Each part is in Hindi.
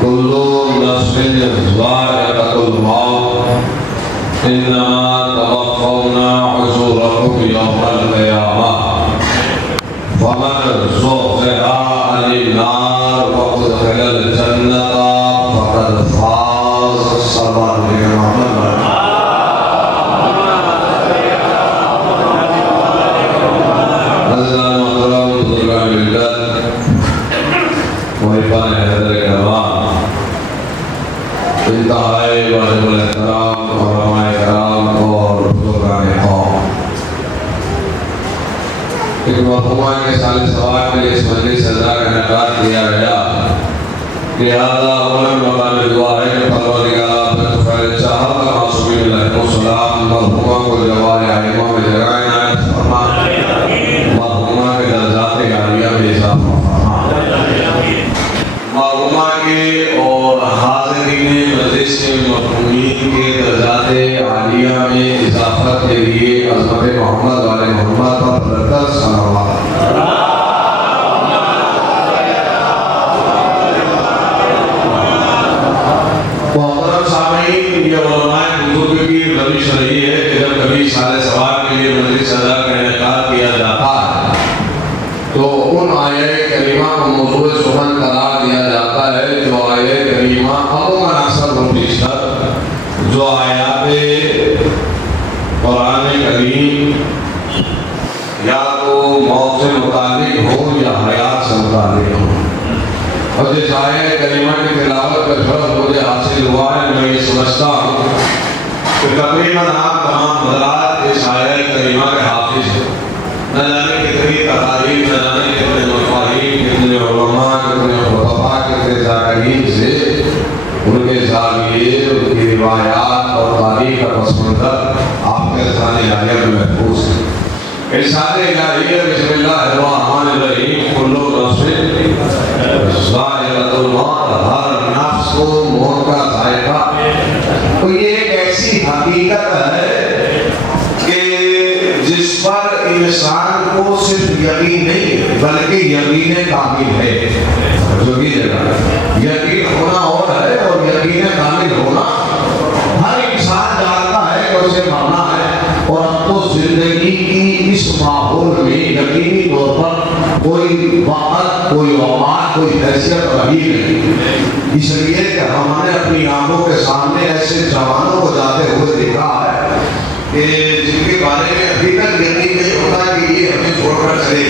कुल्लु नफ्सिन ज़ाइक़तुल मौत इन्नमा तवफ़्फ़ौना उजूरकुम यौमल क़ियामह फमन ज़ुहज़िहा अनिन नार वअदख़िलल जन्नत फ़क़द फ़ाज़। इंतहाए वाजिबुल एहतराम उलमाए किराम और बुजुर्गाने कौम, एक मरहुमा के साले सवाल के लिए इस मजलिस से अदा का इनेकाद किया गया। लिहाजा अव्वलन मकाम दुआ है कि परवरदिगार आपने तो फैल चाहत मासूमीन अलैहिस्सलाम मरहुमा को जवाब आलिमा में जगह इनायत फरमा, मरहुमा के दर्जात आलिया में इजाफा फरमा, मरहुमा के और हाज़िरीन मजलिस के मरहुमीन के दर्जात आलिया में इजाफा के लिए अज़मत मोहम्मद वाले मोहम्मद पर बरकत सलावत। मोहतरम सामीन, ये उलमाए बुजुर्ग की रविश रही है कि जब कभी साले सवाल के लिए मजलिस अदा का इनेकाद किया जाता है तो उन आये करीमा को मौजूद सुखन करार दिया जाता है जो आये करीमा अमूमन अक्सर मुफस्सर जो आयात कुरान करीम या तो मौत से मुताल्लिक हो या हयात से मुताल्लिक हो, और जिस आये करीमा की तिलावत का शरफ मुझे हासिल हुआ है, मैं ये समझता हूँ कि तकरीबन आप तमाम हज़रात इस आये करीमा के हाफिज हैं। न जाने कितनी तकारीर, न जाने कितने मफ़ाहीम, कितने उलमा, कितने खुतबा, कितने ज़ाकिरीन से उनके ज़ाविये, उनकी रिवायात और तारीख़ का पस मंज़र आपके ज़हन इलाहिया में महफूज़ है। इरशाद इलाहिया बिस्मिल्लाहिर्रहमानिर्रहीम, कुल्लु नफ्सिन ज़ाइक़तुल मौत, हर नफ्स को मौत का ज़ायक़ा। तो ये एक ऐसी हकीकत है कि जिस पर इंसान को सिर्फ यकीन नहीं बल्कि यकीन कामिल है। यकीन होना और है और यकीन कामिल होना, हर इंसान जानता है कि उसे मरना है और अब तो जिंदगी की इस माहौल में यकीनी तौर पर कोई वक़्त, कोई औकात, कोई हैसियत रही नहीं। इसलिए कि हमने अपनी आंखों के सामने ऐसे जवानों को जाते हुए देखा है कि जिनके बारे में अभी तक यकीन नहीं होता कि ये हमें छोड़कर चले।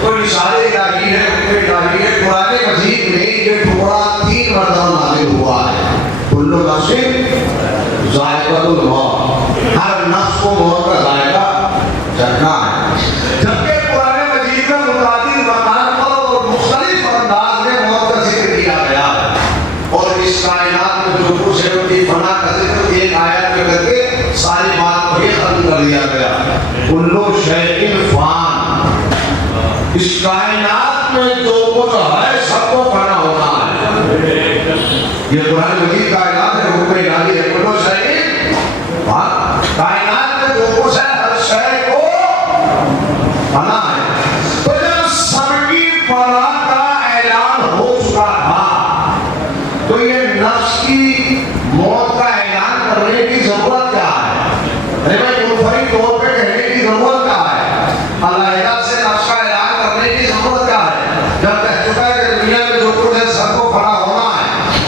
तो इशारे इलाही है, हुक्म इलाही है। कुरान मजीद में ये टुकड़ा 3 मरतबा नाज़िल हुआ है। कुल्लु नफ्सिन ज़ाइक़तुल मौत, हर नफ्स को मौत का जायका चखना है। जबकि कुरान मजीद में मुतादिद मकाम पर और मुख्तलिफ अंदाज में मौत का जिक्र किया गया है, और इस कायनात में जो कुछ है उनकी फना का जिक्र एक आयत में करके सारी बात वही खत्म कर दिया गया। कुल्लु शैइन फान, इस कायनात में जो कुछ है सबको फना होना है। ये कुरान मजीद का ऐलान है, हुक्म इलाही है। कुल्लु शैइन फान, कायनात में जो कुछ है हर शय को फना है। तो जब सबकी फना का ऐलान हो चुका था तो ये नफ्स की मौत का ऐलान करने की जरूरत क्या है? अरे भाई मुनफरिद तौर पे कहने की जरूरत क्या है? अलहदा से नफ्स का ऐलान करने की जरूरत क्या है? जब कह चुका है कि दुनिया में जो कुछ है सबको फना होना है।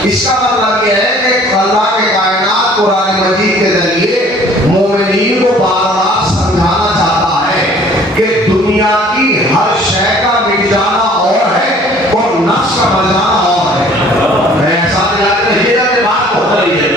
इसका मतलब यह है कि अल्लाह के कायनात कुरान मजीद के जरिए मोमिनीन को बार-बार समझाना चाहता है कि दुनिया की हर शय का मिट जाना और है और नफ्स का मर जाना और है। मैं ऐसा नहीं ये बात हो रही है।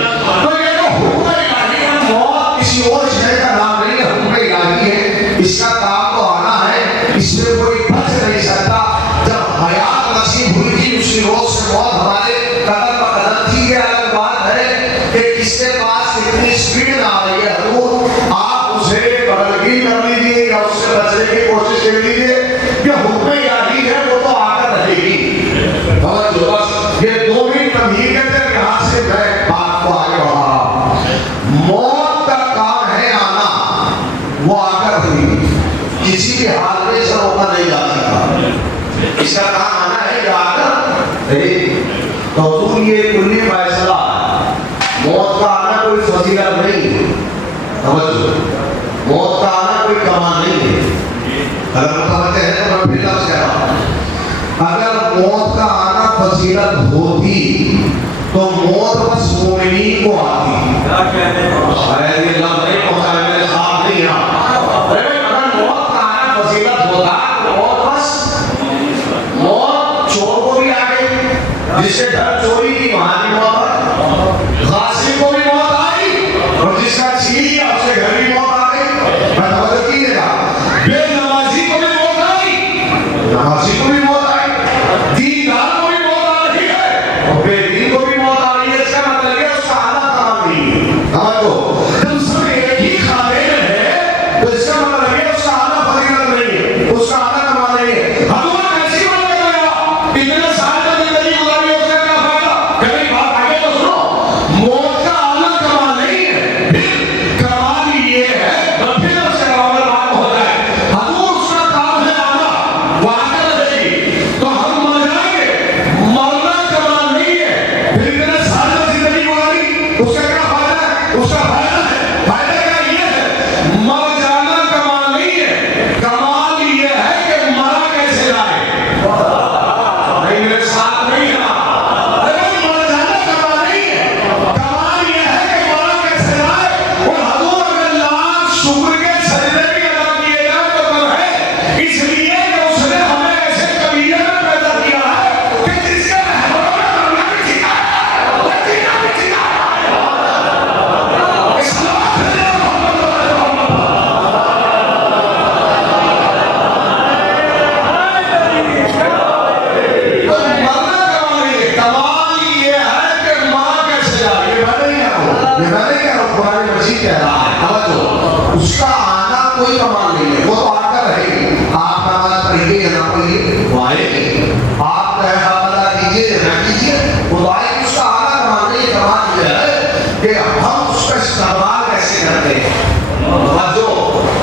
तो ये जो हुक्म इलाही है, मौत किसी और शय का नाम नहीं है, हुक्म इलाही है। इसका काम तो आना है, इसमें कोई बच नहीं सकता। जब हयात नसीब हुई थी उसी रोज से मौत हमारे कदम पर कदम थी। ये अलग बात है कि किसके पास कितनी स्पीड में आ रही है। हजूर आप उसे बदलगी कर लीजिए या उससे बचने की कोशिश कर लीजिए, ये हुक्म इलाही है, वो तो आकर रहेगी। बस ये 2 मिनट तमहीद है, यहाँ से मैं बात को आगे बढ़ा रहा हूँ। मौत का काम है आना, वो आकर रहेगी, किसी भी हाल में इसे रोका नहीं जा सकता। इसका काम आना है याद। तो तू ये कुल्ली फैसला, मौत का आना कोई फजीलत नहीं है, समझो, मौत का आना कोई कमाल नहीं है। अगर समझते हैं तो मैं फिर लफ्ज़ कह रहा हूं, अगर मौत का आना फजीलत होती तो मौत बस मोमिनीन को आती। शायद ये लफ्ज़ नहीं पहुंचा, मेरे साथ नहीं है। अगर मौत का आना फजीलत होता तो मौत बस, मौत चोर को भी आ गई, जिसके घर चोरी की वहां भी मौत आई, गासिब को भी मौत आई, और जिसका छीन लिया उसके घर भी मौत आ गई। मैं समझ कीजिएगा, बेनमाजी को भी मौत आई, नमाजी को भी मौत आई, दीनदार को भी मौत आ रही है, और बेदीन को भी मौत आ रही है। इसका मतलब है उसका आना कमाल नहीं है। समझो, जब सब एक ही खाने में है तो इसका मतलब है उसका आना फजीलत नहीं है, उसका आना कमाल नहीं है। हजूर कैसी बात कर रहे हो, इतने साल तक जिंदगी गुजारी, उसका क्या फायदा? कभी बात आगे तो सुनो, मौत का आना कमाल नहीं है, फिर कमाल ये है, और फिर उसके बराबर बात हो जाए। हजूर उसका काम है आना, वो आकर रहेगी तो हम मर जाएंगे, मरना कमाल नहीं है, फिर इतने साल तक जिंदगी गुजारी, उसका क्या फायदा है? उसका फायदा है, फायदा क्या ये है, मर जाना कमाल नहीं है, कमाल ये है कि मरा कैसे जाए। नहीं, मेरे साथ नहीं है। अरे मर जाना कमाल नहीं है, कमाल ये है कि मरा कैसे जाए। और हजूर अगर लाख शुक्र के सजदे भी अदा किए जाए तो कम है, इसलिए कि उसने हमें ऐसे कबीले में पैदा किया है कि जिसके रहबरों में मरना भी सिखाया है, वो जीना भी सिखाया है। इस सलावत है तो मरना कमाल नहीं है, कमाल ये है कि मरा कैसे जाए। ये मैं नहीं कह रहा हूं, ये मैं नहीं कह रहा हूं, कुरान मजीद कह रहा है। समझो, उसका आना कोई कमाल नहीं है, वो तो आकर रहेगी। आप नमाज पढ़िए या ना पढ़िए, वो आएगी। आप कहला कीजिए या ना कीजिए, वो तो आएगी। उसका आना कमाल नहीं है, कमाल ये है कि हम उसका इस्तेमाल कैसे करते हैं। समझो,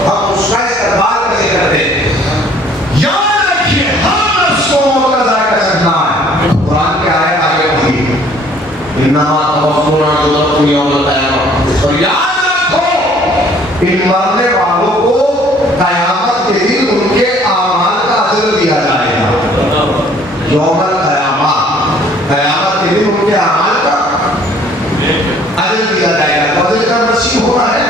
हम उसका इस्तेमाल कैसे करते हैं। याद रखिए, हर नफ्स को मौत का जायका चखना है। कुरान की आयत आगे पढ़िए, इन्नमा तवफ़्फ़ूना अजरकुम यौमल क़यामह। और याद रखो, इन मरने वालों को कयामत के दिन उनके आमाल का अजर दिया जाएगा। यौमल क़यामह, कयामत के दिन उनके आमाल का अजर दिया जाएगा। अजर का नसीब होना है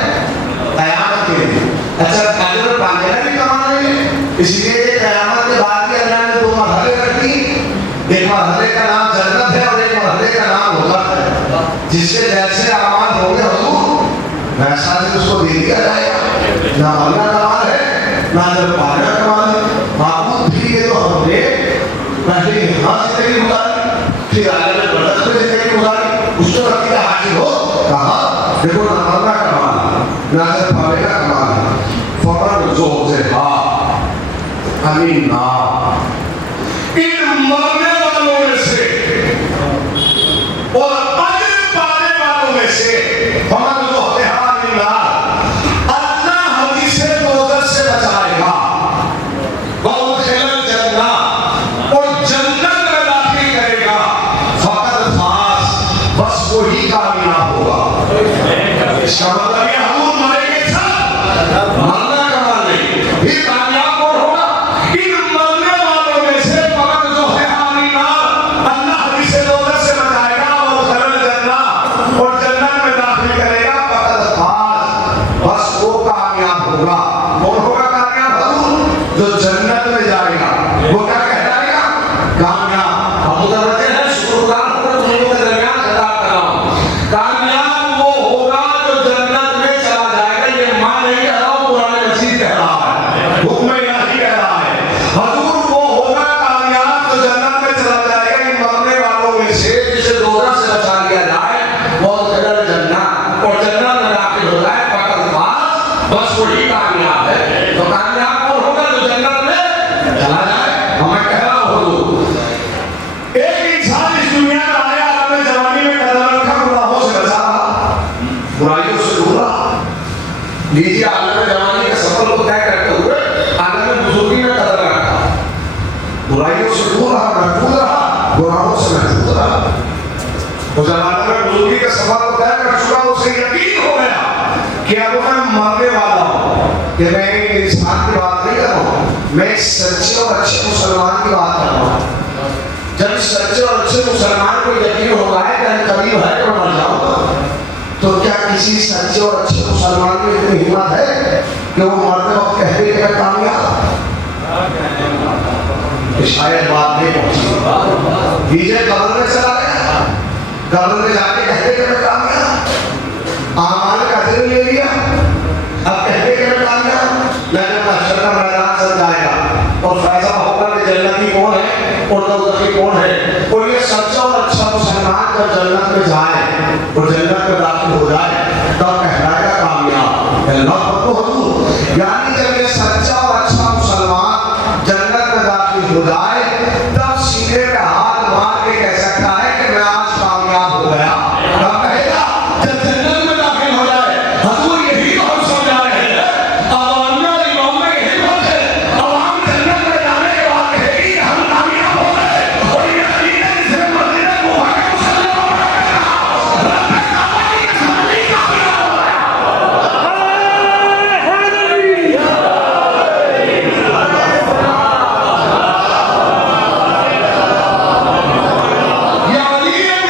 कयामत के दिन। अच्छा, अजर पाने का भी कमाल नहीं है, इसलिए कयामत के बाद भी अल्लाह ने दो मरहले रखी। एक मरहले का नाम जन्नत है और एक मरहले का नाम दोज़ख है। जिसके जैसे आमाल होंगे हजूर, वैसा ही उसको दे दिया जाएगा। ना मरना कमाल है, ना जब पाना कमाल है। मामूद भी ये तो हमने पहले यहाँ जिंदगी गुजारी, फिर आगे में बरस में जिंदगी गुजारी, उसको नतीजा हासिल हो। कहा देखो, ना मरना कमाल है, ना जब पाने का कमाल है। फौरन जोर से हाँ अमीन ना, इन मरने वालों में से और अजर पाने वालों में से हम जो अमीन ना, अल्लाह हमें से दोज़ख से बचाएगा, बहुत खैर जन्नत, और जन्नत में दाखिल करेगा। फकत फास, बस वही कामयाब होगा। इसका मतलब ये हजूर मरेंगे सब, मरना कमाल नहीं, फिर कामयाब कौन होगा? इन मरने वालों में से फकत जो है आमीन ना, अल्लाह हमें से दोज़ख से बचाएगा, और खैर जन्नत, और जन्नत में दाखिल करेगा। फकत फास, बस वो कामयाब होगा। कौन होगा कामयाब? हजूर जो जन्नत में जाएगा, वो क्या कहलाएगा? कामयाब। हम उधर हैं, शुक्रगुज़ार होकर तुम लोगों के दरमियान खिताब कर रहा हूं। कामयाब वो होगा जो जन्नत में चला जाएगा। ये मैं नहीं कह रहा हूं, कुरान मजीद कह रहा है, हुक्म इलाही कह रहा है। हजूर वो होगा कामयाब जो जन्नत में चला जाएगा। इन मरने वालों में से जिसे दोज़ख से बचा लिया जाए, बहुत खैर जन्नत, और जन्नत में दाखिल हो जाए। फकत फास, बस वही कामयाब है। कि अब मैं मरने वाला हूँ, कि मैं एक इंसान की बात नहीं कर रहा हूँ, मैं एक सच्चे और अच्छे मुसलमान की बात कर रहा हूँ। जब सच्चे और अच्छे मुसलमान को यकीन होगा है कि करीब है कि मर जाऊंगा, तो क्या किसी सच्चे और अच्छे मुसलमान में इतनी हिम्मत है कि वो मरते वक्त कह दे कि मैं कामयाब? शायद बात नहीं पहुंची। विजय कब्र में चला गया, कब्र में जाके कहते कि मैं कामयाब, आमाल का अजर ले लिया, अब कहते कि मैं कामयाब। लेकिन महशर का मैदान चल जाएगा और फैसला होगा कि जन्नती कौन है और दोज़खी कौन है। और ये सच्चा और अच्छा मुसलमान जब जन्नत में जाए और जन्नत में दाखिल हो जाए तब कहलाएगा कामयाब। अल्लाह को हुजूर, यानी जब ये सच्चा और अच्छा मुसलमान जन्नत में दाखिल हो जाए तब सीने पे हाथ मार के कह सकता है कि मैं आज कामयाब हो गया। तब कहेगा जब जन्नत में दाखिल हो जाए, हुजूर यही तो हम समझा रहे हैं, अवाम और इमाम में यही बात है। अवाम जन्नत में जाने के बाद कहेगी कि हम कामयाब हो गए, और ये अलीने जिसे मदीना को भागे मुसलमान हो गया, रब्बे काबा की खाली कामयाब हो गया। या अली ने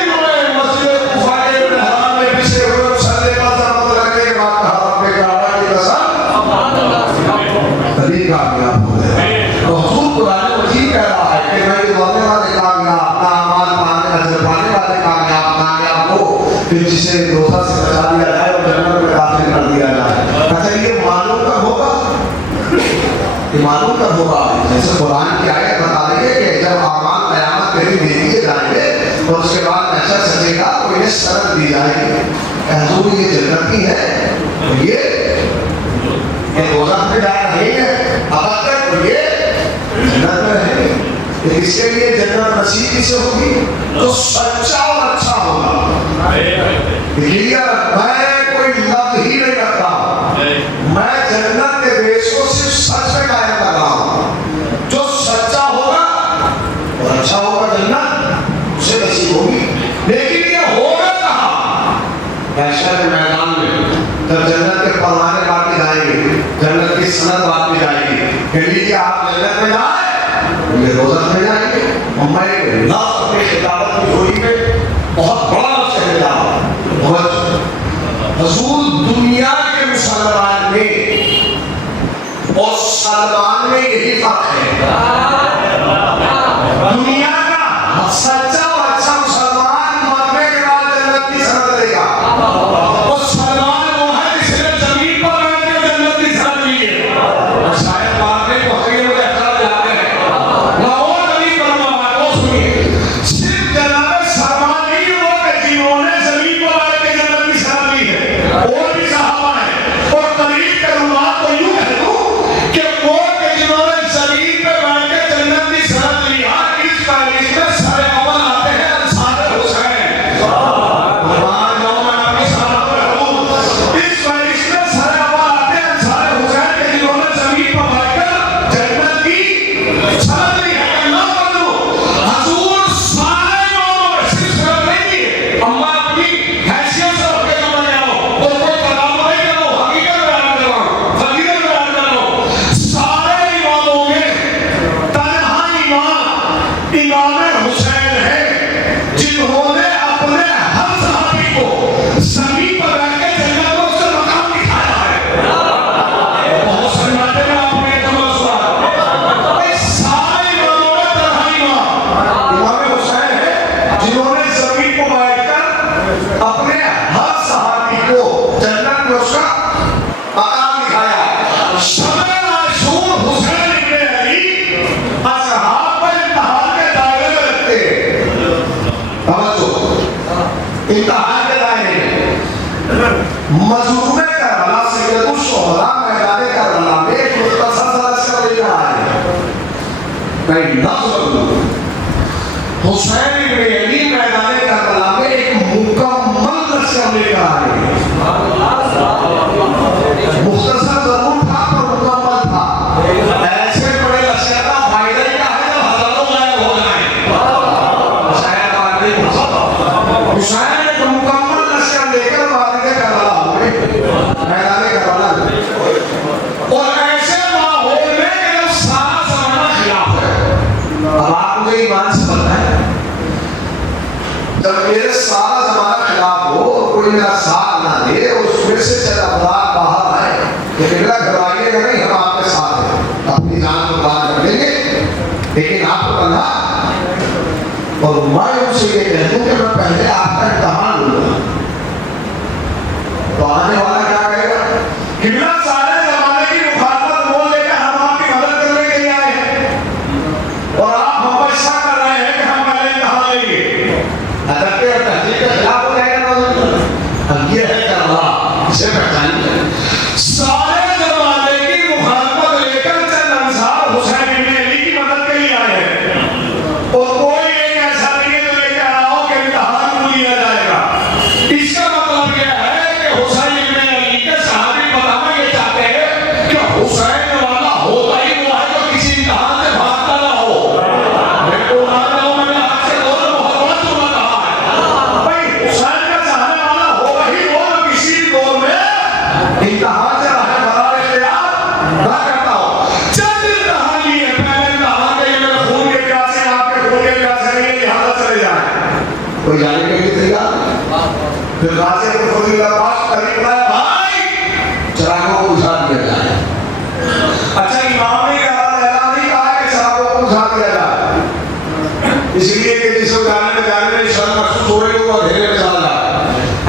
मस्जिद कुफा के हराम में पीछे हुए मुसल्ले पर ज़रूरत रखने के बाद कहा रब्बे काबा की कसम, अली कामयाब हो गए। तो हुजूर कुरान मजीद कह रहा है कि मैं बोलने वाले कामयाब, ना अमाल पाने अजर पाने वाले कामयाब हो कि जिसे दोज़ख से बचा दिया जाए और जन्नत में दाखिल कर दिया जाए। अच्छा ये मालूम कब होगा? ये मालूम कब होगा? जैसे कुरान की आयत बता रही है कि जब अमाल क़यामत के दिन दे दिए जाएंगे और उसके बाद नशा सजेगा तो इन्हें शरत दी जाएगी, हुजूर ये जन्नती है, तो ये दोज़ख में जा रही है, अब तक ये जन्नत में रहेंगे। इसके लिए जन्नत नसीब किसे होगी? तो सच्चा और अच्छा होगा। क्लियर? मैं कोई लफ्ज़ ही नहीं करता, मैं जन्नत के बेस को सिर्फ सच में कायम कर रहा हूँ। जो सच्चा होगा और अच्छा होगा जन्नत उसे नसीब होगी। लेकिन ये होगा कहाँ? महशर के मैदान में, जब जन्नत के परवाने बांटे जाएंगे, जन्नत की सनद बांटी जाएगी, कह लीजिए आप जन्नत में जाए, ये दोज़ख में जाएंगे। और मैं लफ्ज़ अपनी खिताबत की जोड़ी में बहुत बड़ा लफ्ज़ कह रहा हूँ, हुजूर दुनिया के मुसलमान में और सलमान में यही फर्क है। दुनिया का सच्चा और अच्छा मुसलमान मरने के बाद जन्नत की सनद लेगा, और सलमान वो है जिसने जमीन पर बैठ के जन्नत की सनद ली है। शायद बाद में पहुंचेंगे, मुझे अच्छा जाते हैं ना वो जमीन पर बात वो सुनिए। सिर्फ जनाब सलमान नहीं हुआ कि जिन्होंने जमीन पर बैठ के जन्नत की सनद ली है, और भी सहाबा है। और करीब करूंगा तो यूं कह दूं कि वो के जिन्होंने जमीन पे बैठ के जन्नत की सनद ली है, इस तारीख में सारे अव्वल आते हैं अंसार हुसैन। भगवान जाओ मैं आपकी सलामत रहूं। इस तारीख में सारे अव्वल आते हैं अंसार हुसैन के जिन्होंने जमीन पर बैठकर जन्नत की सनद ली है। अल्लाह बंदो हुजूर सारे इमामों में सिर्फ नहीं है, अम्मा अपनी हैसियत से रख के समझ आओ और कोई कलाम नहीं करो, हकीकत बयान करो, फकीरत बयान करो। सारे इमामों में तन्हा इमाम हुसैन है जिन्होंने अपने हर सहाबी को जमीन पर बैठ के जन्नत में उसका मकाम दिखाया है। बहुत सन्नाटे में आपने कमा सुना। इस सारे इमामों में तन्हा इमाम हुसैन है जिन्होंने जमीन पर बैठकर अपने हर सहाबी को जन्नत में उसका मकाम दिखाया। शब-ए आशूर हुसैन इब्ने अली असहाब पर इम्तिहान के दायरे में रखते हैं। समझो, इम्तिहान के दायरे में मजलूम करबला सैयदुल शुहदा मैदान करबला में एक मुख्तसर सा लश्कर लेकर आए। नहीं लफ्ज़ हुसैन इब्ने अली मैदान करबला में एक मुकम्मल लश्कर लेकर आए। मुख्तसर जरूर था पर मुकम्मल था। ऐसे बड़े लश्कर का फायदा क्या है जब हजारों गायब हो जाए? शायद बात नहीं हो सकता। हुसैन एक मुकम्मल लश्कर लेकर वालिद करबला हुए। मैदान और मैं उनसे ये कह दूं कि मैं पहले आपका इम्तिहान लूंगा, तो आने वाला क्या कहेगा? कितना सारे जमाने की मुखालफत बोल लेकर हम आपकी मदद करने के लिए आए हैं और आप हम पर शक कर रहे हैं कि हम पहले इम्तिहान लेंगे। अदब के और तहजीब के खिलाफ हो जाएगा ना। अब ये है करना, इसे पहचानिए। सारे जमाने की मुखालफत लेकर चंद अंसार हुसैन इब्न अली की मदद के लिए आए हैं और कोई एक ऐसा नहीं है जो लेकर आया हो कि इम्तिहान लिया जाएगा। इसका मतलब यह है कि हुसैन इब्न अली के सहाबी बताना ये चाहते हैं कि हुसैन वाला होता ही वो है जो किसी इम्तिहान से भागता ना हो। देखो मैंने आपसे दोनों मोहब्बत में कहा है भाई, हुसैन का चाहने वाला होगा ही वो जो किसी दौर में इम्तिहान से रहने वाला इख्तियार ना करता हो। चंद इम्तिहान लिए, पहले इम्तिहान के लिए मेरे खून के प्यासे आपके खून के प्यासे नहीं, लिहाजा चले जाए। कोई जाने के लिए तैयार? फिर राजे को फजीला पास करीब लाए, भाई चिरागों को बुझा दिया जाए। अच्छा, इमाम ने ऐलान नहीं कहा कि चिरागों को बुझा दिया जाए, इसलिए कि जिसको जाने में शर्म महसूस हो रही हो वो अंधेरे में चला जाए।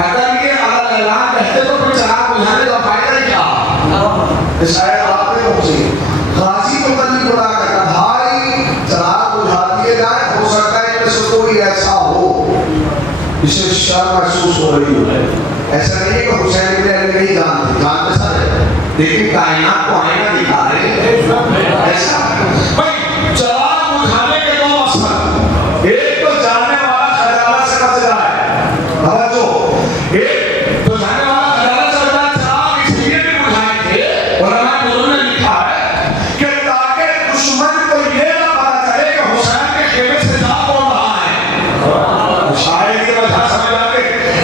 अगर ये ऐलान कहते तो फिर चिराग बुझाने का फायदा ही क्या? शायद आप में पहुंची गाजी को कभी बुला कर भाई चिराग बुझा दिए जाए, हो सकता है कि कोई ऐसा हो जिसे शर्म महसूस हो रही हो। ऐसा नहीं है कि हुसैन इब्न अली नहीं जानते सारे, लेकिन कायनात को आईना दिखा रहे हैं। ऐसा भाई चिराग बुझाने के दो मकसद, एक तो जानने वाला खजाना से बच जाए। समझो, एक तो जानने वाला खजाना से बच जाए। चिराग इसलिए भी बुझाए थे, उलमा ने लिखा है कि ताकि दुश्मन को ये ना पता चले कि हुसैन के खेमे से जा कौन रहा है। शायद ये वजह समझ आते,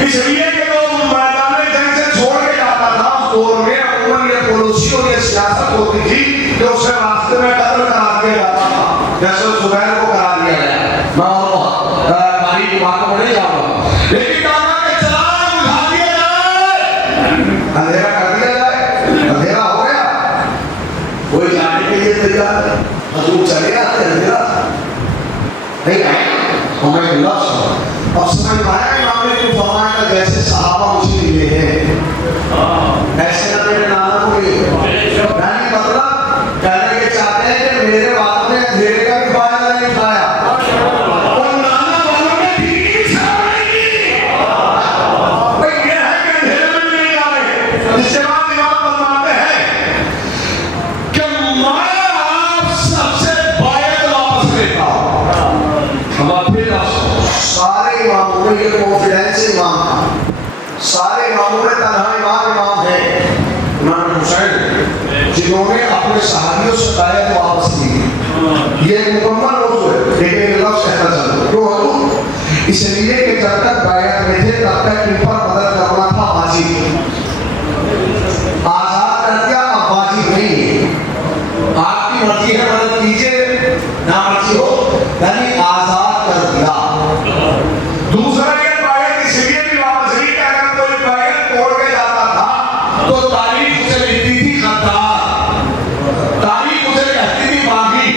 इसलिए कि लोग मैदान जंग से छोड़ के जाता था उस दौर में, अमूमन ये पॉलिसी और ये सियासत होती थी कि उसे रास्ते में कत्ल करा दिया जाता था, जैसे जुबैर को करा दिया गया। मैं और बारी की बात को नहीं जाऊंगा, लेकिन कहा कि चिराग बुझा दिया जाए, अंधेरा कर दिया जाए। अंधेरा हो गया, कोई जाने के लिए तैयार है, हजूर चले आते अंधेरा नहीं आए। हमें लफ्ज़ अब समझ में आया इमाम ने क्यों फरमाया था जैसे सहाबा मुझे मिले हैं ऐसे ना मेरे नाना को मिले। यानी मतलब कहने के चाहते हैं कि मेरे बाप ने अंधेरे का भी फायदा नहीं उठाया और नाना वालों ने ठीक ही सराहना की। भाई ये है कि अंधेरे में भी नहीं आ रहे। इसके बाद इमाम फरमाते हैं कि मैं आप सबसे बायत वापस लेता हूं। हम फिर सारे इमामों में ये कॉन्फिडेंस इमाम था, सारे इमामों में तन्हा इमाम है इमाम हुसैन, जिन्होंने अपने सहाबियों से बायत वापस ली। ये मुकम्मल मौजूद है, लेकिन एक लफ्ज़ कहना चाहूँ क्यों हूँ, इसलिए कि जब तक बायत में थे तब तक इन पर मदद करना था वाजिब। आजाद कर दिया, अब वाजिब नहीं है। आपकी मर्जी है मदद कीजिए, ना मर्जी हो, यानी आजाद कर दिया। दूसरा ये बायत इसलिए भी वापस नहीं कि अगर कोई बायत तोड़ के जाता था तो तारीफ उसे लिखती थी खद्दार, तारीफ उसे कहती थी बागी।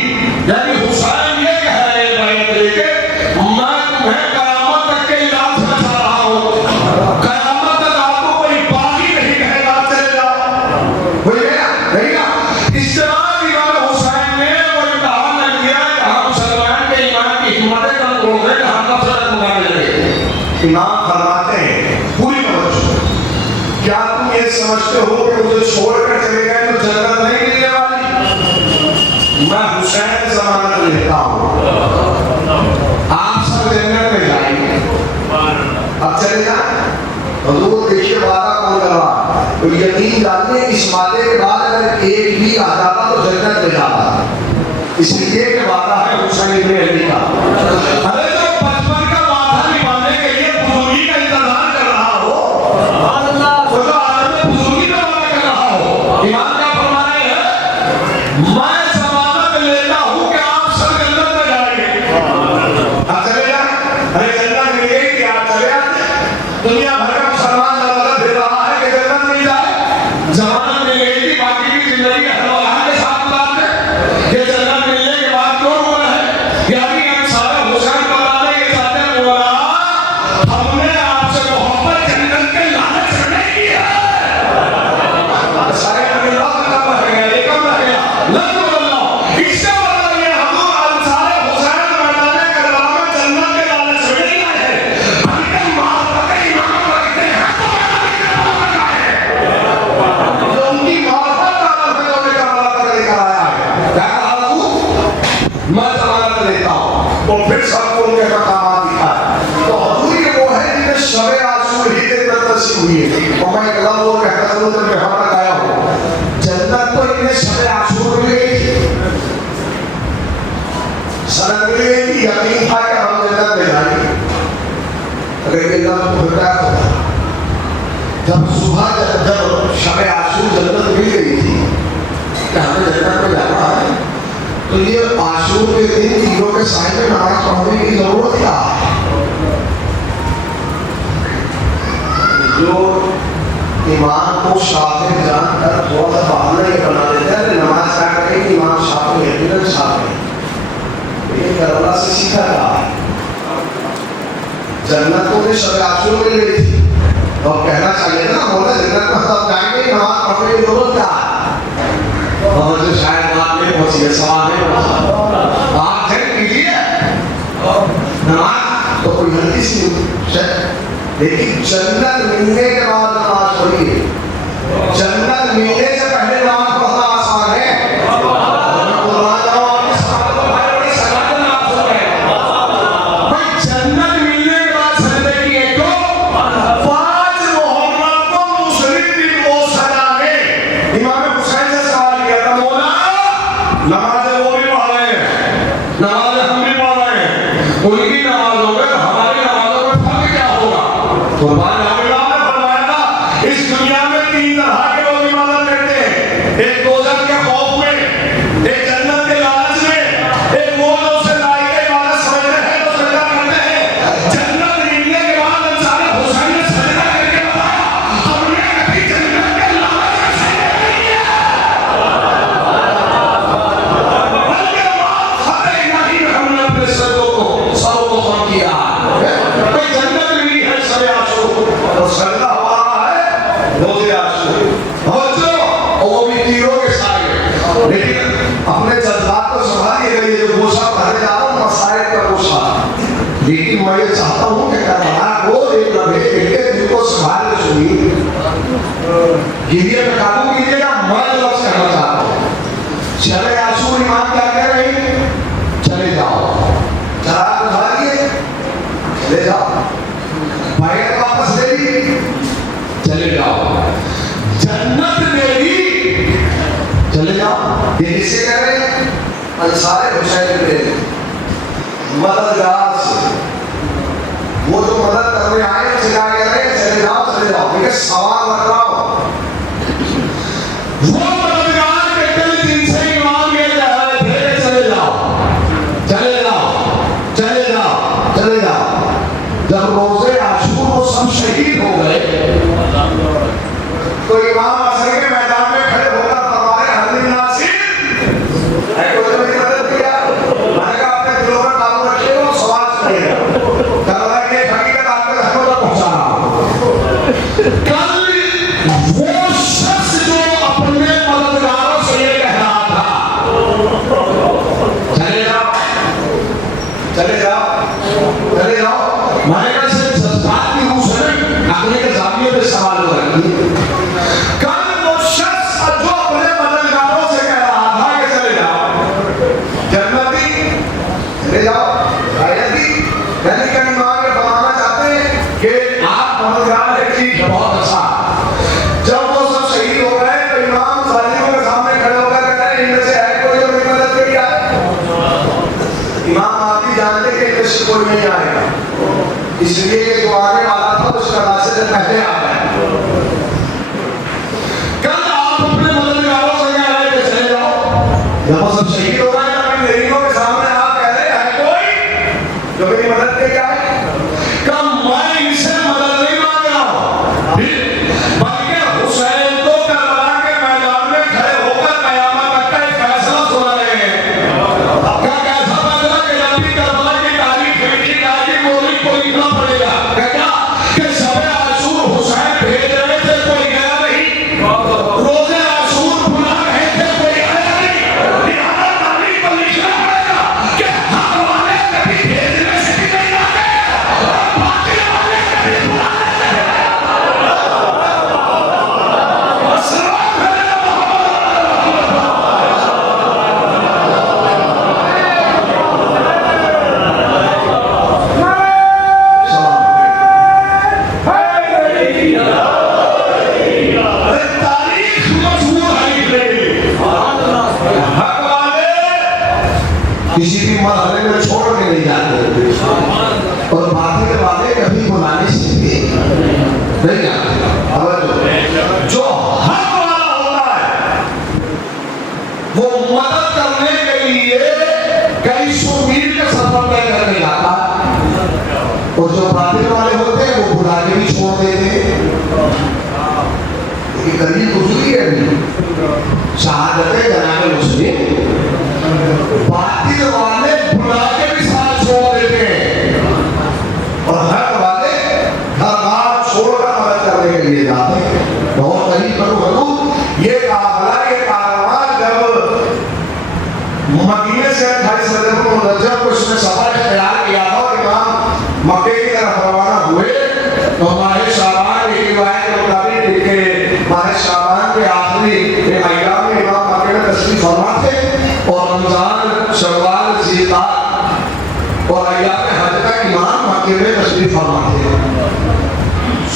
यानी हुसैन ये कह रहे हैं बायत लेके, मैं तुम्हें कयामत तक के इलाज में बचा रहा हूं, कयामत तक आपको कोई बागी नहीं कहेगा चले जाओ। वही है नहीं ना? इसके बाद इमाम हुसैन ने वो इम्तिहान नहीं किया कि हम मुसलमान के ईमान की हिम्मतें कम तोड़ गए, हम कब सदर मुकाबले लगे। इमाम फरमाते हैं पूरी तवज्जो, क्या तुम ये समझते हो कि मुझे छोड़कर चले गए तो जन्नत नहीं मिलने वाली? मैं हुसैन जमानत लेता हूँ, आप सब जन्नत में जाएंगे। अब चले जाए हजूर देखिए वादा कौन करवा, तो यकीन जानिए इस वादे के बाद अगर एक भी आ जाता तो जन्नत में जाता, इसलिए कि वादा है हुसैन इब्न अली का। अरे जो बचपन का वादा निभाने के लिए बुजुर्गी का इंतजार कर रहा हो, तो जो आदमी बुजुर्गी का वादा कर रहा हो, ईमान क्या फरमा रहे हैं, मैं जमानत लेता हूं कि आप सब जन्नत में जाएंगे। अब चले जाए, अरे जन्नत मिल गई कि आप चले आते। दुनिया भर का मुसलमान जमानत दे रहा है कि जन्नत नहीं जाए, जमानत मिल गई थी, बाकी की जिंदगी हर के साथ गुजार दे। ये जन्नत मिलने के बाद क्यों बोल रहे हैं? यानी इंसान जब मैं यहाँ तक आया हूँ, जन्नत तो इतने शब आशूर मिल गई थी, सनद मिल गई थी, यकीन था कि हम जन्नत में जाएंगे। लेकिन जब उल्टा होता, जब सुबह जब शब आशूर जन्नत मिल गई थी कि हमें जन्नत में जाना है, तो ये आशूर के दिन तीनों के सामने नमाज पढ़ने की जरूरत क्या है? जो इमाम को शाफिर जानकर थोड़ा सा बहाना ये बना देता है, नमाज क्या करें कि इमाम शाफिर है, बिल्कुल शाफिर। ये करबला से सीखा था। जन्नतों में शब आशूर मिल गई थी, तो कहना चाहिए ना, बोला जन्नत में सब जाएंगे, नमाज पढ़ने की जरूरत क्या है? और जो शायद बात में पहुंची है, सवाल नहीं पहुंचा, आप चेक कीजिए नमाज तो कोई हल्की सी, लेकिन जन्नत मिलने के बाद नमाज पढ़िए। जन्नत मिलने से पहले नमाज पढ़ना आसान है। जन्नत मिलने के बाद सजदे किए तो 5 मुहर्रम को मुस्लिम दिन वो सजा में इमाम हुसैन से सवाल किया था, मौला नमाज वो भी पढ़ रहे हैं, नमाज हम भी पढ़ रहे हैं, उनकी नमाजों में हमारी नमाजों में फर्क क्या होगा? कुर्बान फरमाया था, इस दुनिया में 3 तरह के लोग इबादत करते हैं, एक दोज़ख के खौफ में, एक जन्नत के लालच में, एक वो जो उसे लायक इबादत समझते हैं तो सजदा करते हैं। जन्नत मिलने के बाद अंसार हुसैन ने सजदा करके बताया, हमने कभी जन्नत के लालच में सजदा नहीं किया, बल्कि हमारे इलाही में हमने अपने सजदों को सबको कम किया। कोई जन्नत मिली है शब आशूर, तो सजदा हुआ है रोज़े आशूर, और जो वो भी तीरों के सारे। लेकिन अपने जज्बात को संभालिएगा, ये जो गोशा भरने जा रहा हूँ मसाइल का गोशा, लेकिन मैं ये चाहता हूँ कि करबला को एक लम्हे के लिए दिल को संभाल के सुनिए, गिरिए में काबू कीजिएगा। मैं जो लफ्ज़ कहना चाहता हूँ, शब आशूर इमाम क्या कह रहे हैं? चले जाओ, चराग उठाइए, चले जाओ, बैग वापस ले ली, चले जाओ, जन्नत ले ली, चले जाओ। ये किससे कह रहे हैं? अंसार हुसैन के मददगार से, वो जो मदद करने आए उनसे क्या कह रहे हैं? चले जाओ, चले जाओ। देखिए सवाल रख रहा हूं, वो मददगार के दिल जिनसे ईमान ले जा रहे थे, चले जाओ, चले जाओ, चले जाओ, चले जाओ। जब रोज़े आशूर वो सब शहीद हो गए, तो इमाम असर के मैदान में खड़े होकर फरमाए, हल्दी नासिर है, कोई तो मेरी मदद किया। मैंने कहा अपने दिलों में काबू रखिए, वो सवाल सुनिएगा, करबला की हकीकत आपके घरों तक पहुंचा रहा हूं। कल वो शख्स जो अपने मददगारों से ये कह रहा था, चले जाओ, चले जाओ, चले जाओ, मैंने कहा सिर्फ जज्बात की रूह से नहीं, अगले के जाविये पे सवाल हो रही है। कल वो शख्स जो अपने मददगारों से कह रहा था कि चले जाओ, जन्नती चले जाओ, आयती, यानी कि इमाम ये बताना चाहते हैं कि आप मददगार एक चीज बहुत अच्छा। जब वो सब शहीद हो गए तो इमाम जालिमों के सामने खड़े होकर कह रहे हैं, इनमें से है कोई जो मेरी मदद के लिए आए? इमाम आप भी जानते कि इनमें से कोई नहीं आएगा, इसलिए ये जो आगे वाला था उसका रास्ते से पहले आ गया। कल आप अपने मददगारों से कह रहे हैं चले जाओ, जब वो सब शहीद हो रहे हैं अपनी लड़कियों के सामने आप कह रहे हैं कोई जो मेरी मदद के लिए आए? कब मैं इनसे मदद नहीं मांग रहा हूं, बल्कि हुसैन को करबला के मैदान में खड़े होकर कयामत तक का एक फैसला सुना रहे हैं। क्या कैसा फैसला कि जब भी करबला की तारीख लिखी जाएगी, मोहरी को लिखना पड़ेगा। क्या कि शब आशूर हुसैन भेज रहे थे, कोई गया नहीं, रोज़े आशूर बुला रहे थे, कोई आया नहीं, किसी भी मरहले में छोड़ के नहीं जाते, और बाकी वाले कभी बुलाने से भी नहीं जाते। जो हक वाला होता है वो मदद करने के लिए कई सौ मील का सफर तय करके जाता है, और जो बातिल वाले होते हैं वो बुला के भी छोड़ देते हैं। ये गरीब गुजरी है शहादत जनाब मुस्लिम, बातिल वाले बुला के भी साथ छोड़ देते हैं, और हक वाले घर बार छोड़कर मदद करने के लिए जाते हैं। बहुत कहीं पर हजूर ये कारवां जब मदीने से 28 रजब को इसने सफर तैयार किया था और इमाम मक्के की तरफ रवाना हुए, तो माह शाबान की रिवायत के मुताबिक के माह शाबान के आखिरी अय्याम में इमाम मक्के में तशरीफ फरमा थे, और रमजान शव्वाल ज़िलक़ाद और अय्याम हज का इमाम मक्के में तशरीफ फरमा थे।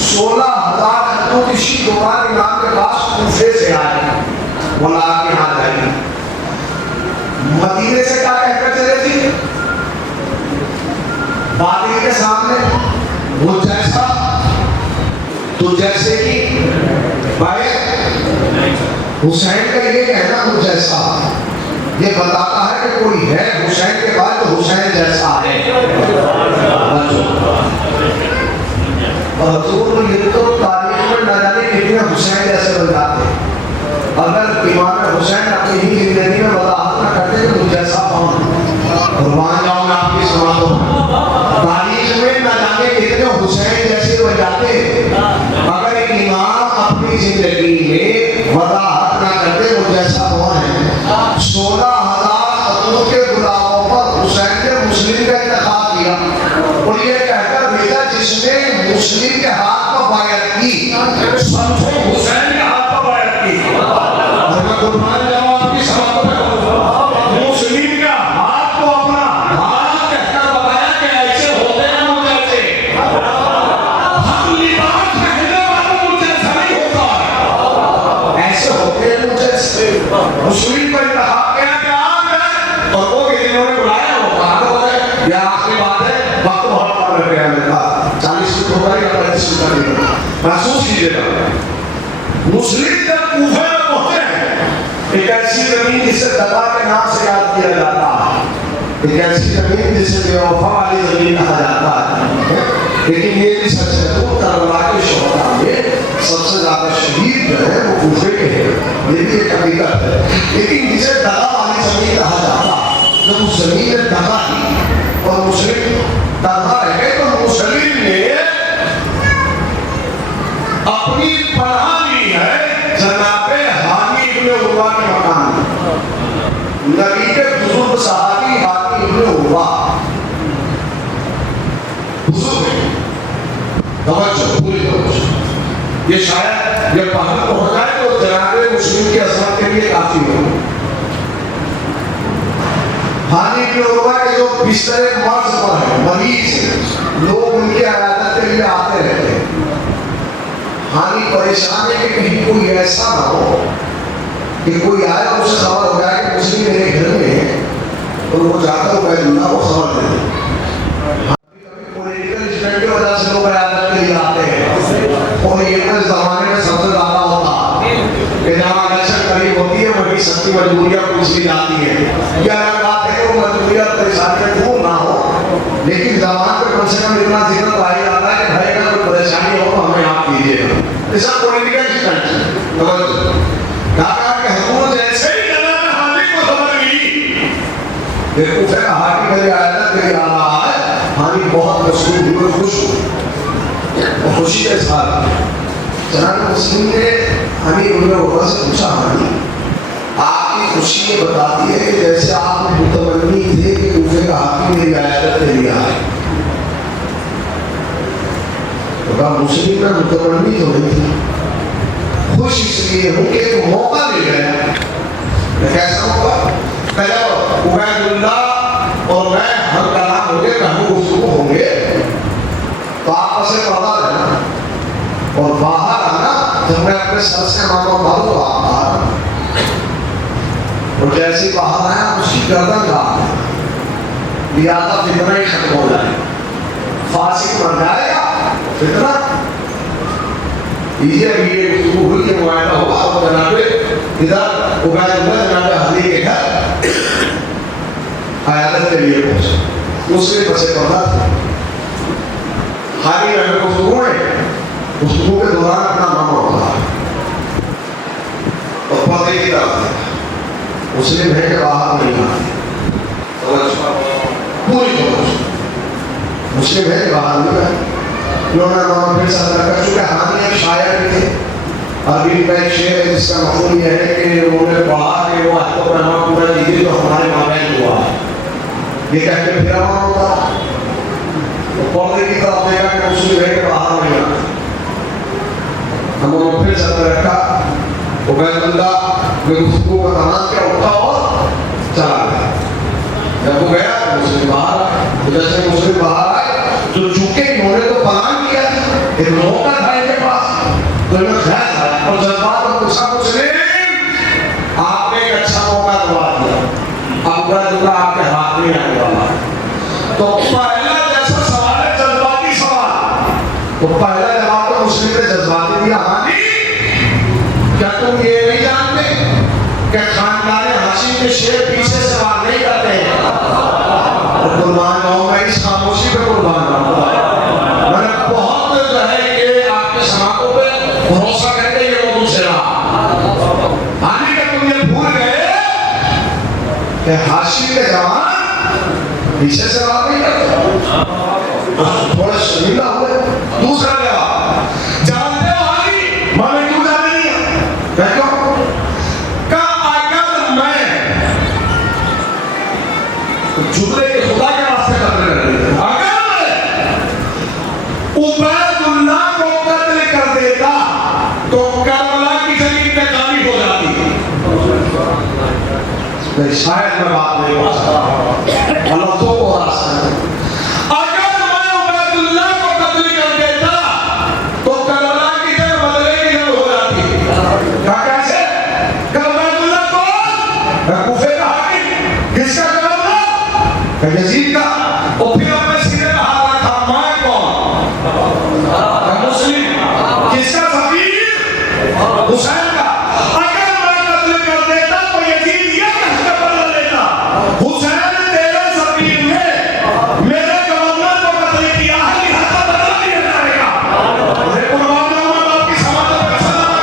16,000 खतूत इसी दौरान इमाम के पास कूफे से आए, वला के हाथ आई। मदीने से क्या कहकर चले थे बातिल के सामने, वो जैसा तो जैसे कि भाई हुसैन का ये कहना वो जैसा ये बताता है कि कोई है हुसैन के बाद तो हुसैन जैसा है। हजूर ये तो तारीख में न जाने कितने हुसैन जैसे बन जाते हैं। अगर इमाम हुसैन अपनी ही जिंदगी में वजाहत न करते तो जैसा कौन कुर्बान जाऊं मैं आपकी सुना दो। तारीख में न जाने कितने हुसैन जैसे बन जाते, अगर एक इमाम अपनी जिंदगी में वजाहत न करते वो जैसा कौन है। 16,000 खतूत के गुलामों पर हुसैन ने मुस्लिम का इंतखाब किया, और ये कहकर भेजा जिसने मुस्लिम के हाथ पर बायत की, समझो हुसैन के हाथ पर बायत की। कुर्बान जाऊं आपकी समझ में। मुस्लिम के हाथ को अपना हाथ कहकर बताया कि ऐसे होते हैं मुझे ऐसे, हम लिबास पहनने वाले मुझे ऐसा नहीं होता, ऐसे होते हैं मुझे ऐसे। मुस्लिम को इंतखाब किया कि आप हैं, और वो कि इन्होंने बुलाया वो कहा हो गए या आखिरी बात है, वक्त बहुत कम रह गया मेरे पास, 40 मिनट हो गए या 35 मिनट लगेगा। महसूस कीजिएगा, मुस्लिम जब कूफे में पहुंचे एक ऐसी जमीन जिसे दगा के नाम से याद किया जाता है, एक ऐसी जमीन जिसे बेवफा वाली जमीन कहा जाता है, लेकिन ये भी सच है तो करबला के शोहदा में सबसे ज्यादा शहीद जो है वो कूफे के हैं, ये भी एक हकीकत है। लेकिन जिसे दगा वाली जमीन कहा जाता, जब उस जमीन ने दगा दी और मुस्लिम दगा रहे तो मुस्लिम ने अपनी पढ़ा ली है जनाबे हानी इब्ने उर्वा के मकान में, नबी के बुजुर्ग सहाबी हानी इब्ने उर्वा बुजुर्ग तवज्जो पूरी तवज्जो, ये शायद जब पहल पहुंच जाए तो जनाबे मुस्लिम की असमत के लिए काफी हो। हानी इब्ने उर्वा के जो बिस्तरे मर्ज पर है, मरीज लोग उनकी इबादत के लिए आते रहते हैं। हानि परेशान है कि कहीं कोई ऐसा ना हो कि कोई आए और उसे खबर हो जाए कि मुस्लिम मेरे घर में है, तो वो जाकर बैठना वो खबर दे दे। पॉलिटिकल स्टैंड की वजह से लोग इबादत के लिए आते हैं, और ये इस जमाने में सबसे ज्यादा होता है कि जहाँ इलेक्शन करीब होती है वही सख्ती मजबूरियाँ पूछ ली जाती है। यह अलग बात है कि वो मजबूरियाँ परेशानियाँ दूर ना हो, लेकिन जबान पे कम से कम इतना जिक्र पाया जाता है कि भाई अगर कोई परेशानी हो तो हमें आप कीजिएगा। ऐसा पॉलिटिकल स्टैंड जैसे ही जनाब हानी को खबर मिली, देखो फिर हानी मेरे आयत के लिए आ रहा है, हानी बहुत मशहूर हुए, खुश हुए, खुशी के साथ जनाब मुस्लिम ने हानी उन्हें ऊपर से पूछा, हानी आपकी खुशी ये बताती है कि जैसे आप मुतमन्नी थे कि उसे कहा कि मेरी आयत के लिए आए, तो कहा मुस्लिम में मुतमन्नी तो नहीं थी, खुश इसलिए हूँ कि एक मौका मिल गया। कैसा मौका? जब उबैदुल्लाह और मैं हम कलाम होंगे, हम गुफ्तगू होंगे, तो आपस में पर्दा रहना और बाहर आना, जब मैं अपने सर से मानो मारूं तो आप बाहर, और जैसे बाहर आया उसकी गर्दन काट, लिहाजा फितना ही खत्म हो जाएगा, फासिक बन जाएगा फितना। ये गुफ्तगू हुई है, मुआयना हुआ और जनाबे इधर उबैदुल्लाह जनाबे हादी के घर अयादत के लिए पहुंचे। उसके बसे पड़ा था हारी में गुफ्तगू के दौरान अपना नाम होता और पर्दे की तरफ उसने भेजे बाहर नहीं आए पूरी मुस्लिम है बाहर नहीं आए। लोग फिर सदर कर चुके हानि एक शायर भी थे, अरबी का एक शेर है जिसका मफहूम यह है कि उन्होंने कहा कि वो आपको पैमा पूरा दीजिए तो हमारे मामले हुआ है, ये कह के फिर होता तो पर्दे की तरफ देखा कि मुस्लिम है कि बाहर नहीं आए। हम फिर सदर रखा उबैदुल्लाह में गुफ्तगू का तनाज़ क्या उठा और चला गया। जब वो गया तो मुस्लिम बाहर आए, तो जैसे मुस्लिम बाहर आए तो चूंकि इन्होंने तो प्लान किया था, एक मौका था इनके पास, तो इन्होंने ख्याल था और जज्बात में पूछा मुस्लिम आपने एक अच्छा मौका दबा दिया, अब उबैदुल्लाह आपके हाथ में आने वाला है। तो पहला जैसा सवाल है जज्बाती सवाल, तो पहला जवाब तो मुस्लिम ने जज्बाती दिया, हानि क्या तुम ये नहीं जानते कि खानदान हाशिम के शेर पीछे से वार नहीं करते हैं? कुर्बान जाऊं मैं इस खामोशी पे कुर्बान जाऊं। मैंने बहुत जो है कि आपके समातों पे भरोसा करके ये मौजूद से रहा। हानि का तुम ये भूल गए कि हाशिम के जवान पीछे से वार नहीं करते, थोड़े शर्मिंदा हुए। दूसरा जवाब जानते हो हानि मैंने क्यों जाने दिया? क्यों? जुबले के खुदा के रास्ते कत्ल कर देते, अगर उबैदुल्लाह को कत्ल कर देता तो करबला की जमीन पे काबिज हो जाती। शायद मैं बात नहीं बोल सकता, लफ्जों को रास्ता अगर मैं उबैदुल्लाह को कत्ल कर देता तो करबला की जगह बदले की जगह हो जाती। क्या कैसे? उबैदुल्लाह को कूफे का हाकिम, किसका यजीद का, और फिर अपने सीने में हाथ रखा, मैं कौन? मुस्लिम। किसका? ज़मीर हुसैन का। अगर मैं कत्ल कर देता तो यजीद ये कहकर बदला लेता, हुसैन तेरे ज़मीर ने मेरे गवर्नर को कत्ल किया है, लिहाजा बदला लिया जाएगा। कुर्बान जाऊं मैं आपकी समानत का सलाम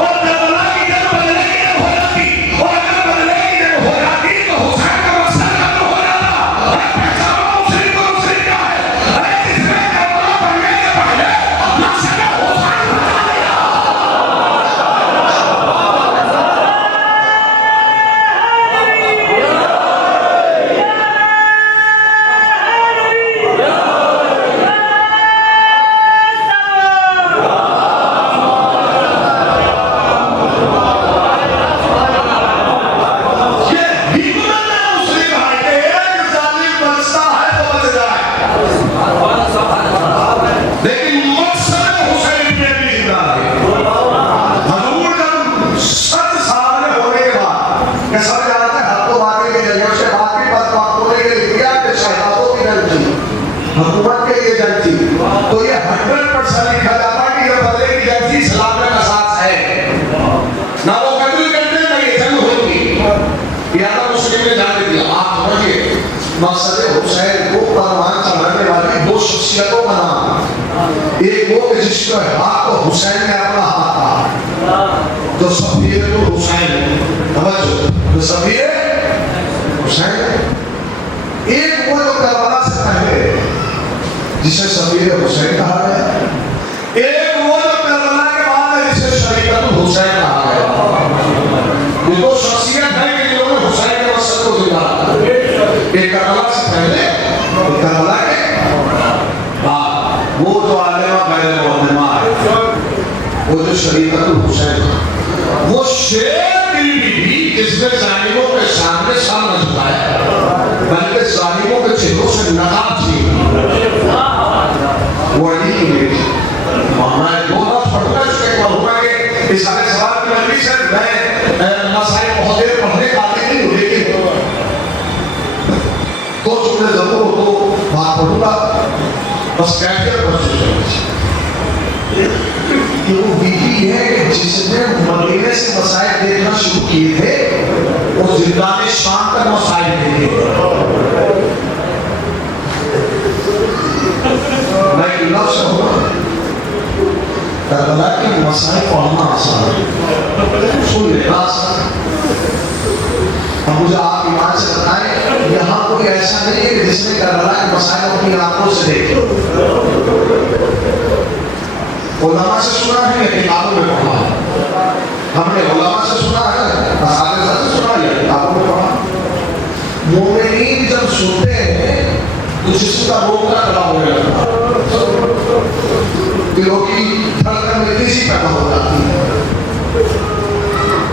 और बदला की जगह बदले की जगह हो जाती, और अगर बदले की जगह हो जाती तो हुसैन का मसला हुकूमत के लिए जंग थी, तो ये 100% लिखा जाता है कि ये बदले की जंग थी, इस्लाम में कसास है, ना वो कत्ल करते ना ये जंग होती। या तो मुस्लिम ने जान दिया। आप समझिए मकसद हुसैन को परवान चढ़ाने वाली दो शख्सियतों का नाम, एक वो जिसको हाथ को हुसैन ने अपना हाथ कहा, तो सफीर तो हुसैन, समझो तो सफीर हुसैन। एक वो जो करबला से पहले जिसे सफीर हुसैन कहा गया, एक वो जो करबला के बाद है जिसे शरीकतुल हुसैन कहा गया। ये दो शख्सियत है कि जिन्होंने हुसैन के मकसद को जिंदा रखा, एक करबला से पहले और करबला के बाद। वो जो आलिमा बैल मुअल्लिमा है, वो जो शरीकतुल हुसैन, वो शेर भी जिसने जालिमों के सामने सर न झुकाया, बल्कि जालिमों के चेहरों से नकाब छीन, वो अली की बेटी। मैं दो बार पढ़ना इसके पढ़ूंगा कि इस सारे सवाल की मजलिस से मैं मसाइल बहुत देर पढ़ने का आदमी नहीं हूं, लेकिन बस कैफियत महसूस ये वो बीवी है कि जिसने मदीने से मसाइल देखना शुरू किए थे वो जिंदा में शाम तक मसाइल देखे। मैं एक लफ्ज़ कहूँगा, करबला के मसाइल पढ़ना आसान है, सुन लेना आसान है। अब मुझे आप ईमान से बताएं, यहाँ कोई ऐसा नहीं है जिसने करबला के मसाइल अपनी आंखों से देखे। उलमा से सुना है या किताबों में पढ़ा है? हमने उलमा से सुना है, असातिज़ा से सुना है या किताबों में पढ़ा? मोमिनीन जब सुनते हैं तो जिसका रोग का खड़ा हो जाता है, दिलों की धड़कन में तेजी पैदा हो जाती है,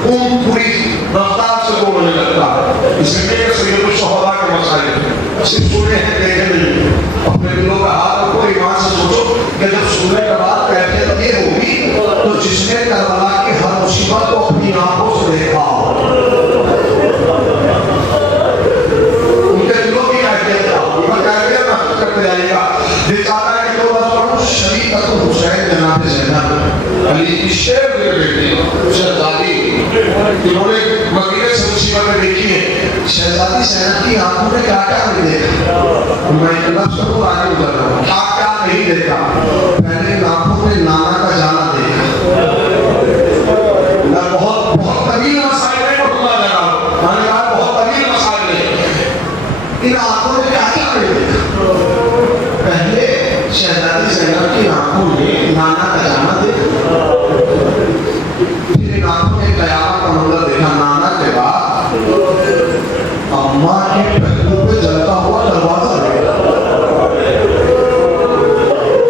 खून पूरी रफ्तार से दौड़ने लगता है। इसलिए सैयद शुहदा के मसाइल सिर्फ सुने हैं, देखे नहीं। अपने दिलों का हाथ रखो, ईमान से सोचो कि जब सुनने के बाद कैफियत ये होगी तो जिसने करबला की हर मुसीबत को अपनी आंखों से देखा, उनके दिलों की कैफियत करते जाएगा। दिल चाहता है कि दो बात पढ़ो, शरीकत हुसैन जनाब ज़ैनब अली की शेर के बेटे शहजादी, इन्होंने मदीने से मुसीबतें देखी है। शहजादी ज़ैनब की आंखों में क्या क्या नहीं देखा, मैं लफ्ज़ को आगे उतर रहा हूँ, क्या क्या नहीं देखा। पहले आंखों में नाना का जाना देखा। मैं बहुत बहुत तवील मसाइल में पढ़ूंगा जा रहा हूँ, मैंने कहा बहुत तवील मसाइल में, इन आंखों में क्या क्या नहीं देखा। पहले शहजादी ज़ैनब की आंखों में नाना का जाना देखा, फिर इन आंखों में क़यामत का मंजर देखा। नाना के बाद अम्मा के पहलू पे जलता हुआ दरवाजा देखा।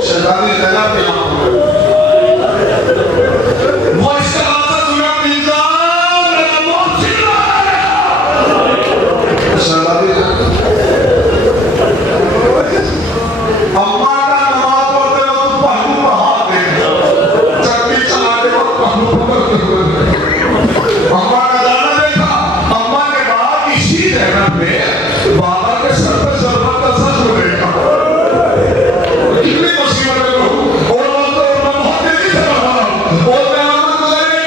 शहजादी ज़ैनब की आंखों में वो इसका आवाज़ सुना, निज़ाम मेरा मौत चिल्ला रहा। शहजादी अम्मा का नमाज पढ़ते वक्त पहलू पर हाथ देखा, चक्की चलाते वक्त पहलू पकड़ते हुए अम्मा का जाना देखा। अम्मा के बाद इसी जगह पे बाबा के सर पे ज़रबत का सच देखा। कितनी मुसीबतें लोग और मैं बहुत तेजी से बढ़ रहा हूँ और मैं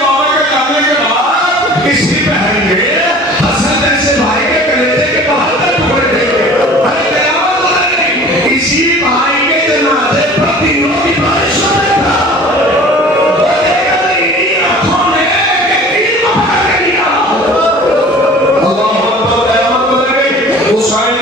बाबा के जाने के बाद इसी पहले हसन जैसे भाई के कलेजे के बाहर तक टुकड़े देखे। इसी भाई के जनाजे पर तीनों की बारिश हो देखा। आंखों में तीन पकड़ लिया। अल्लाह हुस्सैन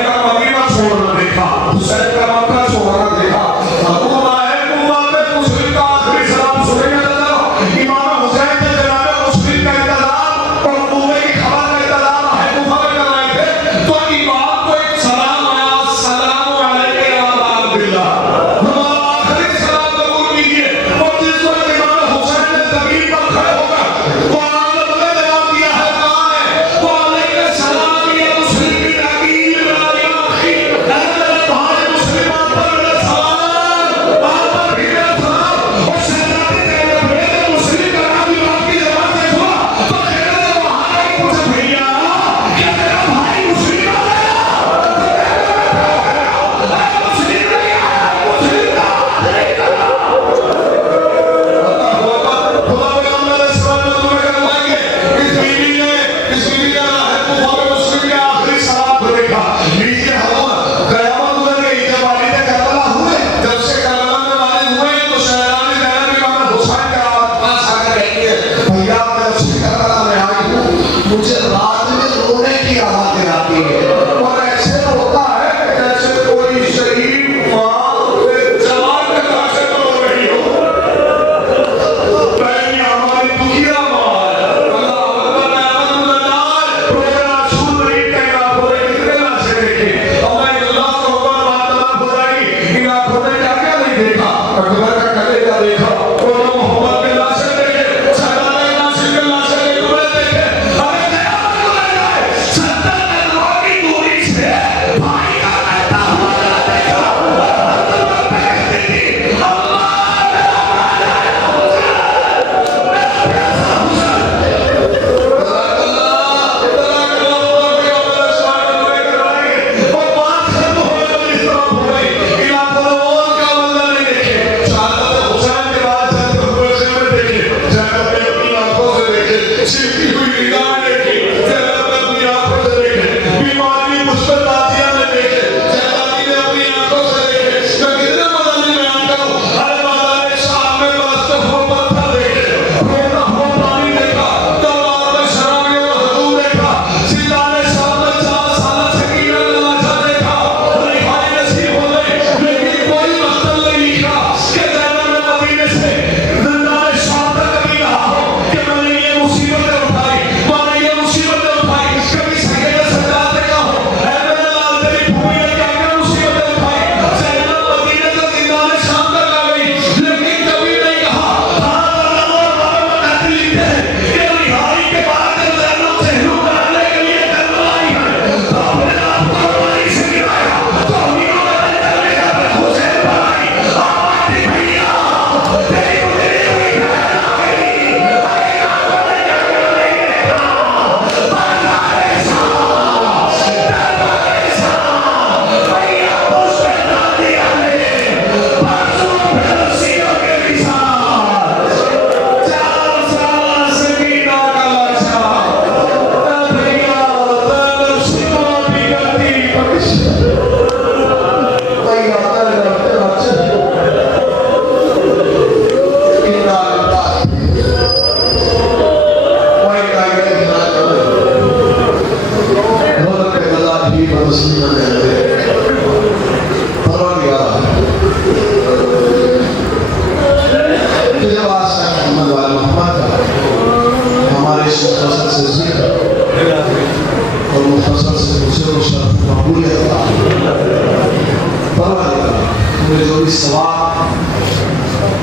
पर तस्लीम दे परवरदिगार तुझे वास्ता मोहम्मद वाले मोहम्मद का हमारे इस मुख्तसर से जिक्र और मुख्तसर से दूसरे को शर्फ मकबूलियत परवरदिगार तुमने जो भी सवाब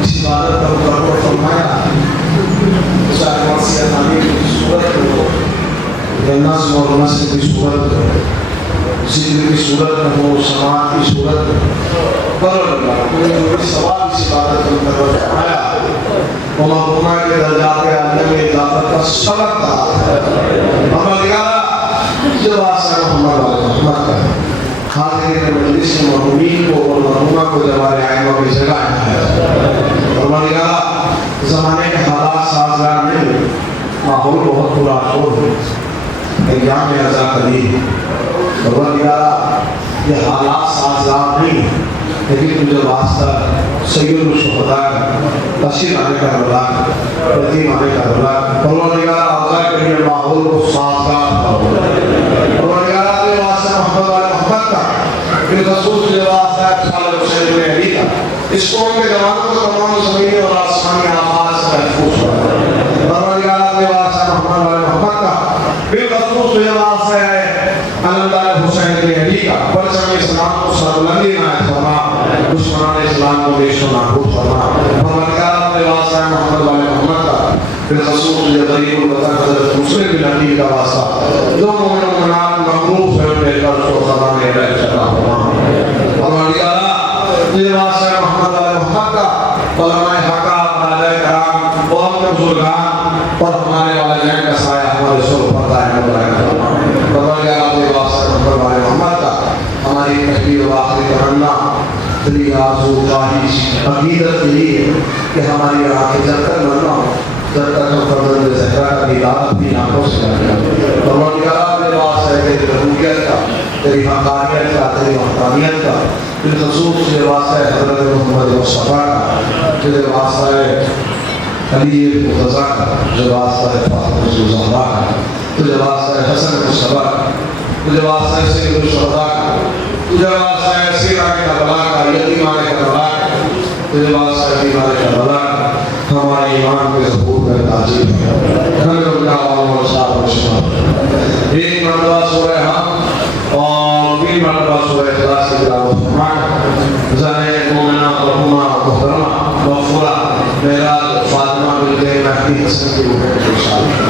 इस इबादत का मुकर्रर फरमाया चाहे वासिया नामी की सूरत हो या नज़्म और नस्र की सूरत हो जिक्र की सूरत में हो समात की सूरत परवरदिगार तुमने जो भी सवाब इस इबादत का मुकर्रर फरमाया वो मखदूमा के दर्जात आलिया में इजाफत का सबक था परवरदिगार जो वास्ता मोहम्मद वाले मोहम्मद का हाजिर मजलिस में मखदूमीन को और मखदूमा को जवारे आइमा की जगह है परवरदिगार ज़माने के हालात साजगार नहीं माहौल बहुत बुरा शोर है एग्जाम में रजा कदीर परवरदिगार ये हालात साजगार नहीं लेकिन तुझे वास्ता सैयद शुहदा तशीर आने का रला यतीम आने का रला परवरदिगार आज़ा के लिए माहौल को साजगार करो परवरदिगार के वास्ते मोहम्मद वाले मोहम्मद का फिर रसूल के वास्ते खालिद हुसैन ने अली का इस कौम के जवानों को तमाम ज़मीनी और आसमानी आफात से महफूज करो परवरदिगार के वास्ते मोहम्मद वाले मोहम्मद का फिर रसूल के वास्ते खालिद हुसैन ने अली का परचम इस्लाम को सरबुलंदी नायत फरमा दुश्मनान इस्लाम को देशो नाबूद फरमा परवरदिगार के वास्ते मोहम्मद वाले मोहम्मद का फिर रसूल के गरीब वतन हज़रत मुस्लिम बिन अली का वास्ता जो मोमिन मुनात मखलूक है उनके कर्ज को खजाने में चला फरमा परवरदिगार के वास्ते मोहम्मद वाले मोहम्मद का उलमाए हक़ उलमाए कराम और अपने बुजुर्गान और हमारे वालिदैन का साया हमारे सर पर दायम फरमा परवरदिगार के वास्ते मोहम्मद वाले मोहम्मद का हमारी पहली और आखिरी तमन्ना दिली आरज़ू ख्वाहिश अक़ीदत यही है कि हमारी आंखें जब तक न हो जब तक हम फर्जंद ज़हरा का दीदार अपनी आंखों से न करें परवरदिगार के वास्ते तेरी रबूबियत का तेरी हक़ानियत का तेरी वहदानियत का तेरे रसूल के वास्ते हज़रत मोहम्मद मुस्तफ़ा का तेरे वास्ते अली मुर्तज़ा का जो वास्ते फातिमा ज़हरा का तुझे वास्ते हसन मुस्तफ़ा तुझे वास्ते सैयद शुहदा का तुझे वास्ते सीरा के करबला का यतीमान के करबला का तुझे वास्ते यतीमान के करबला का हमारे ईमान को ज़बूत कर ताजीब है हमें उनका और साथ में एक मरतबा सूरह हम और 3 मरतबा सूरह इखलास की तिलावत फरमाएं ज़ने मोमिना मरहुमा मुहतरमा मग़फ़ूरा मेरा फातिमा बिन्त महदी हसन की रूह में शामिल